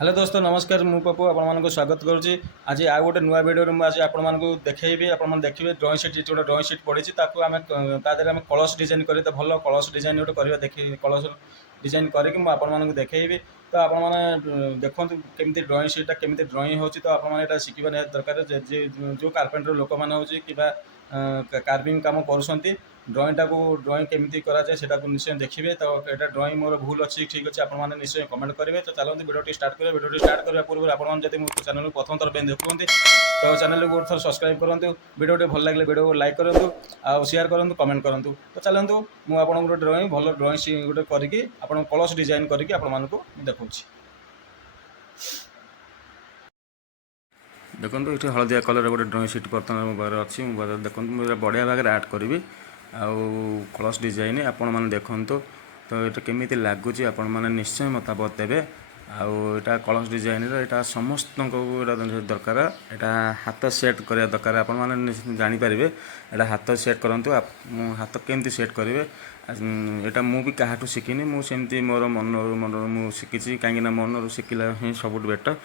Hello दोस्तों नमस्कार मु पपु आपको स्वागत करुच्ची आज आ गोटे नुआ भिडियो मुझे आपको देखी आप देखिए ड्रॉइंग शीट गोटे ड्रॉइंग शीट पड़ी आम आम कलश डिजाइन कर भल कलश डिजाइन गोटे करवा देखिए कलश डिजाइन करके मुझे देखी तो आपने देखो केमी ड्रॉइंग शीटा केमी ड्रॉइंग हो तो आपने शिखा निहत दरकार जो कारपेंटर लोक मैंने हो कि कार्विंग कम कर ड्रॉइंगटा को ड्रॉइंग केमी कराए से निश्चय देखिए तो यहाँ ड्रॉइंग मोर भूल अच्छी ठीक अच्छे आपने निश्चय कमेंट करेंगे तो चलते वीडियो स्टार्ट करेंगे वीडियो स्टार्ट करने पूर्व आपड़ी मो चैनल को प्रथम थर देखुं तो चैनल को गोटे थर सब्सक्राइब करूँ वीडियो भल लगे वीडियो को लाइक करूँ आउ शेयर करूँ कमेंट करूँ तो चलतु मुझे गोटे ड्रॉइंग भल ड्रॉइंग गोटे करके आप कलश डिजाइन करके आपको देखा देखो ये हलदिया कलर गोटे ड्रॉइंग शीट बर्तमान मो पाखे अच्छी मो देखो मुझे बढ़िया भाग आर्ट करी आउ कलश डिजाइन आपण मैंने देखु तो ये केमी लगुच आपण मैंने निश्चय मतामत देवे आउटा कलश डिजाइन यहाँ समस्त दरकार यहाँ हाथ सेट करा दरकार आपण मैंने जापर यहाँ हाथ सेट करूँ हाथ केमती सेट करेंगे यहाँ मुझे क्या शिखिनी मुझे मोर मन मन मुझे शिखी कहीं मन शिखला ही सब बेटर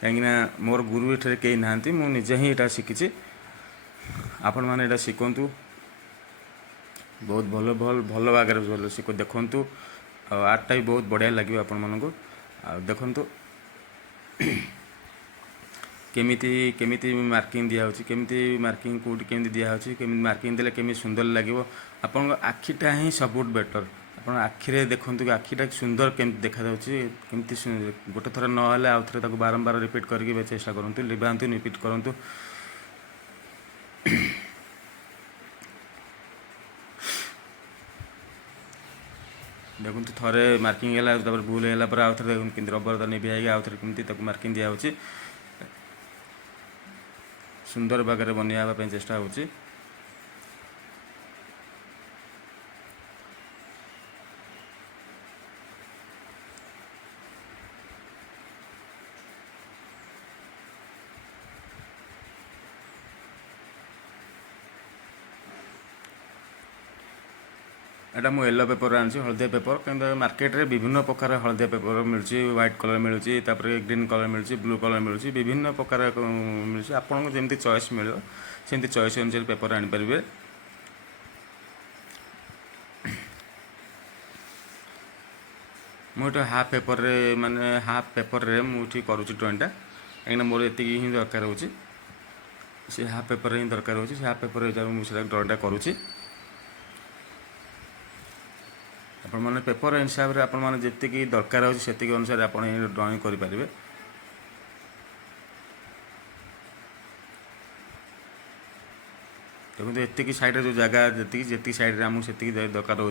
कहीं मोर गुरु ये कहीं ना मुझे ही यहाँ शिखी आपण मैंने यहाँ शिखु बहुत भल भल भल भाग शिख देखु आर्टा भी बहुत बढ़िया लगे आपण मानक देखु केमिति केमिति मार्किंग दिया होची केमिति मार्किंग कोटी केमिति दिया होची केमिति मार्किंग देले केमिति सुंदर लागिवो आपन आखिटा ही सबुट बेटर आपन आखिरे देखंतु आखिटा सुंदर केमिति देखा जाउची केमिति गोटे थरा न हले आ थरे ताको बारंबार रिपीट करके चेष्टा करंतु लिबांतु रिपीट करंतु देखो थरे मार्किंग है भूल है आउ थे देखते रबर निभि आउ थे कमी मार्किंग दिया सुंदर भाग में बनवाई चेष्टा हो एटा मु येलो पेपर आनी हलदिया पेपर क्योंकि मार्केट रे विभिन्न प्रकार हलदिया पेपर मिलूँ व्हाइट कलर मिलूँ ग्रीन कलर मिलूँ ब्लू कलर मिलूँ विभिन्न प्रकार मिलूँ आपको जमी चॉइस मिले सेमती चॉइस अनुसार पेपर आनीपारे मुझे हाफ पेपर रे माने हाफ पेपर रे मुझे करुँची ड्रॉइंगटा कहीं मोर ये ही दरकार हो हाफ पेपर ही दरकार हो हाफ पेपर मुझे ड्रॉइंगटा करुँची आपण मैंने पेपर हिसाब से आपण मैंने जी दरकार होती अनुसार आप ड्रॉइंग करेंगे देखो ये सैड्रे जो जगह जी सैड्रे आमको से दरकार हो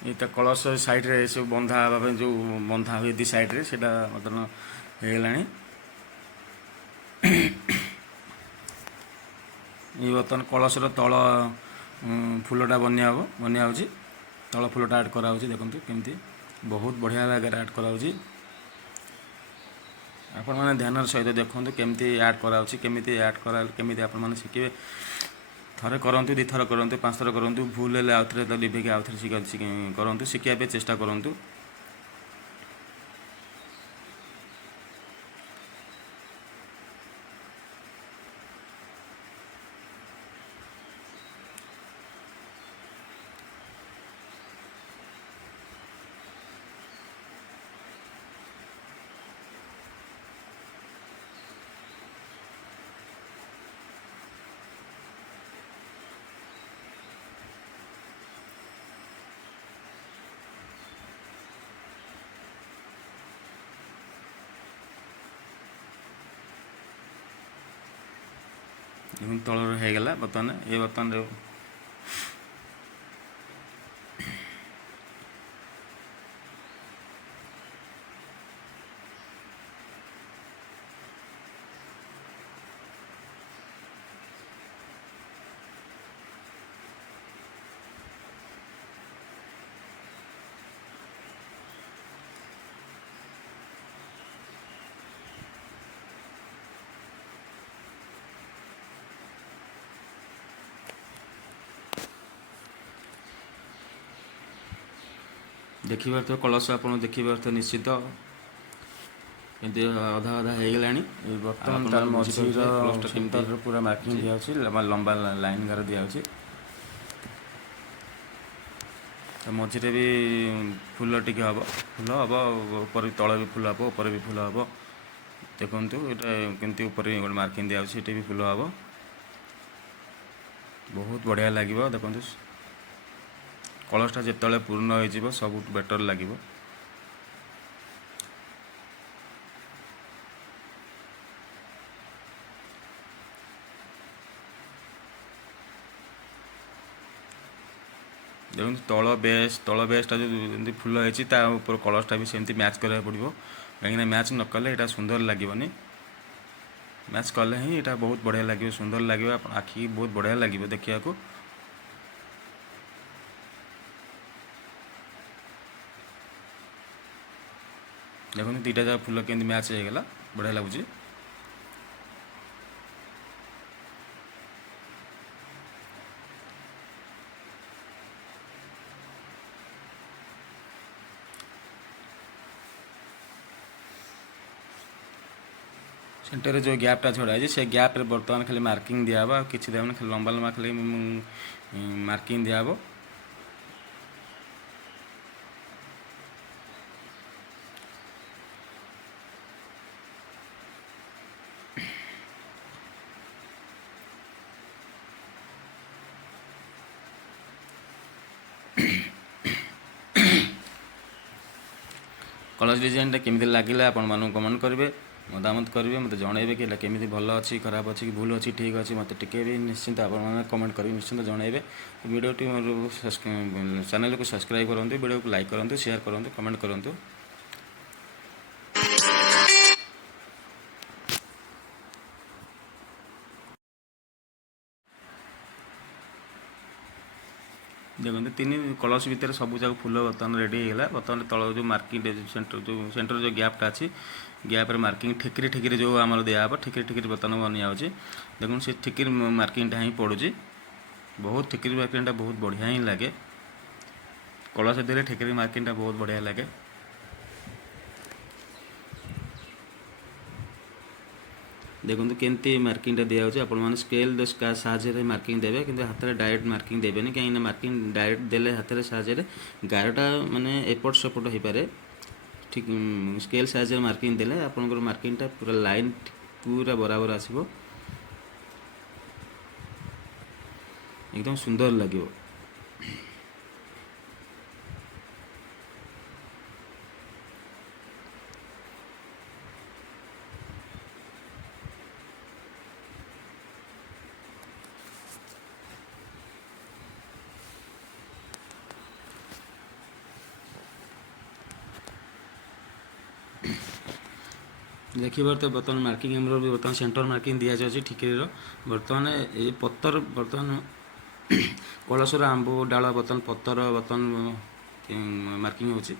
ये कलश साइड्रे सब बंधा जो बंधा हुए दी साइड्रे से बर्तमान होगा ये बर्तमान कलशर तल फुलटा बनया बनया तल फुलटा आड करा देखो केमती बहुत बढ़िया भाग आड करा आपण मैंने ध्यान सहित देखो केमती आड करा केमती आड करा केमती आपण मैंने शिखे थरे करूँ दी थर करूँ पाँच थर करूँ भूल है आउ थे लिभिक आउ थे करूँ शिखापी चेष्टा करूँ तल होगा बर्तमान ये बर्तमान ଦେଖିପାରୁଥିବେ କଳସ ଆପଣ ଦେଖିପାରୁଥିବେ ନିଶ୍ଚିତ କିନ୍ତୁ ଅଧା ଅଧା ହେଇଗଲାଣି। ବର୍ତ୍ତମାନ ତାର ମଝିର ସେଣ୍ଟରରେ ପୁରା ମାର୍କିଂ ଦିଆହେଉଛି, ଲମ୍ବା ଲାଇନ୍ ଗାର ଦିଆହେଉଛି। ତ ମଝିରେ ବି ଫୁଲ ଟିକେ ହେବ, ଉପରେ ତଳେ ବି ଫୁଲ ହେବ, ଉପରେ ବି ଫୁଲ ହେବ। ଦେଖନ୍ତୁ ଏଇଟା କେମିତି ଉପରେ ଗୋଟେ ମାର୍କିଂ ଦିଆହେଉଛି, ସେଠି ବି ଫୁଲ ହେବ, ବହୁତ ବଢ଼ିଆ ଲାଗିବ। ଦେଖନ୍ତୁ କଳସଟା ଯେତେବେଳେ ପୂର୍ଣ୍ଣ ହୋଇଯିବ ସବୁଠୁ ବେଟର୍ ଲାଗିବ। ଦେଖନ୍ତୁ ତଳ ବେସ୍ଟା ଯେଉଁ ଯେମିତି ଫୁଲ ହେଇଛି ତା ଉପରେ କଲର୍ଟା ବି ସେମିତି ମ୍ୟାଚ୍ କରିବାକୁ ପଡ଼ିବ, କାହିଁକିନା ମ୍ୟାଚ୍ ନ କଲେ ଏଇଟା ସୁନ୍ଦର ଲାଗିବନି। ମ୍ୟାଚ୍ କଲେ ହିଁ ଏଇଟା ବହୁତ ବଢ଼ିଆ ଲାଗିବ, ସୁନ୍ଦର ଲାଗିବ, ଆଖିକି ବହୁତ ବଢ଼ିଆ ଲାଗିବ ଦେଖିବାକୁ। ଦେଖନ୍ତୁ ଦୁଇଟା ଯାକ ଫୁଲ କେମିତି ମ୍ୟାଚ୍ ହେଇଗଲା, ବଢ଼ିଆ ଲାଗୁଛି। सेंटर जो गैपटा छड़ा है से गैप्रे बर्तमान खाली मार्किंग दिहब, आ कि देवन खाली लंबा लंबा खाली मार्किंग दिहब। कलर डिजाइन केमी लगे आपण कमेंट करेंगे, मतामत करेंगे, मत जनइबे कि केमी भल अच्छी खराब अच्छी कि भूल अच्छी ठीक अच्छी मत टे भी निश्चिंत आप कमेंट करेंगे, निश्चिंत जनइबे। वीडियो चैनल को सब्सक्राइब करूँ, वीडियो को लाइक करूँ, शेयर करूँ, कमेंट करूँ। देखो तीन कलर्स भितर सब जाक फुल बर्तमान रेडी होगा। बर्तमान तल जो मार्किंग सेंटर जो गैपटा अच्छी गैप्रे मार्किंग ठिकरी ठिकरी जो आम दिहब, ठिकरी ठिकरी बर्तमान बनिया देखो से ठिकरी मार्किंगटा ही पड़ुची, बहुत ठिकरी मार्किंगटा बहुत बढ़िया ही लगे। कलर्स देले ठिकरी मार्किंगटा बहुत बढ़िया लगे। देखो केमती मार्किंगटा दिखाई आप स्केल साहाଯ୍ୟରେ मार्किंग देवे, कि हाथ में डायरेक्ट मार्किंग देवेनि, कहीं मार्किंग डायरेक्ट देले हाथ में साहाଯ୍ୟରେ गारटा माने एपट सेपट हो पारे। ठीक स्केल साहाଯ୍ୟରେ मार्किंग देले आपनकर मार्किंगटा पूरा लाइन पूरा बराबर आसीबो, एकदम सुंदर लगे। देखिए तो बर्तमान मार्किंग हमर भी बर्तमान सेंटर मार्किंग दिया जाए ठिकरी बर्तमान ये पत्तर बर्तमान कलशर आंब डाल बर्तमान पत्तर बर्तमान मार्किंग होची।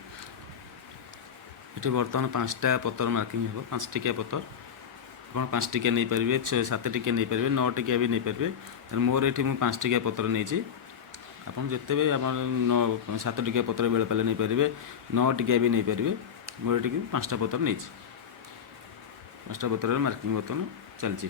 ये बर्तमान 5टा पत्तर मार्किंग हो, 5 टिकिया पत्तर आप 5 टिकिया नहीं पारे, 7 टिकिया नहीं पारे, 9 टिकिया भी नहीं पारे। मोर ये 5 टिकिया पत्तर नहीं आप जिते भी आप 7 टिकिया पत्तर बेले पाले नहीं पारे, 9 टिकिया भी नहीं पारे। मोर ये 5टा पत्तर नहीं 5टा पत्तर मार्किंग बर्तमान चलती।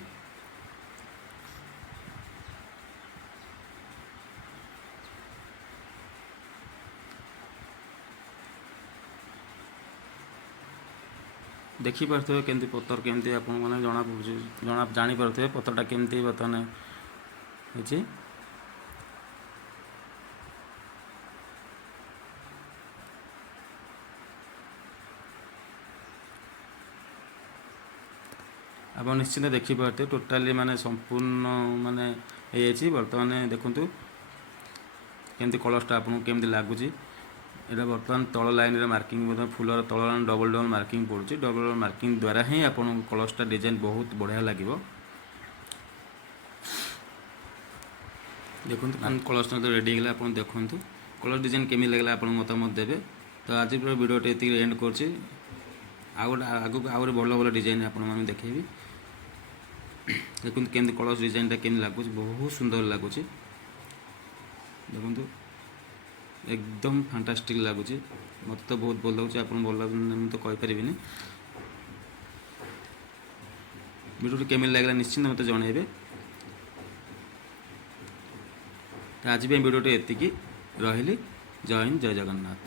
देखिपे केमती पत्तर केमती आप जना जानीपे पत्तरटा केमती बर्तमान होची। आप निश्चिंत देखिपे टोटाली माने संपूर्ण माने ये बर्तमान देखूँ केमती कलर्सटा आपको केमती लगुच। यहाँ बर्तमान तल लाइन मार्किंग फुलर तल लाइन डबल डबल मार्किंग पड़ुची, डबल डबल मार्किंग द्वारा ही आप कलर्सटा डिजाइन बहुत बढ़िया लगे। देखो कलर्सटा तो रेडी होगा, आप देखूँ कलर डिजाइन केमी लगे आप मतामत देवे। तो आज वीडियो ये एंड कर आगू आगे भल भल डिजाइन आप देखेबी। देखो केमती कलर डिजाइनटा केमी लगुच, बहुत सुंदर लगुच। देखो एकदम ଫାଣ୍ଟାଷ୍ଟିକ୍ ଲାଗୁଛି। ମୋତେ ତ ବହୁତ ଭଲ ଲାଗୁଛି, ଆପଣ ଭଲ ଲାଗୁନି ମୁଁ ତ କହିପାରିବିନି। ଭିଡ଼ିଓଟି କେମିତି ଲାଗିଲା ନିଶ୍ଚିନ୍ତ ମୋତେ ଜଣାଇବେ। ତ ଆଜି ପାଇଁ ଭିଡ଼ିଓଟି ଏତିକି, ରହିଲି। ଜୟ ହିନ୍ଦ, ଜୟ ଜଗନ୍ନାଥ।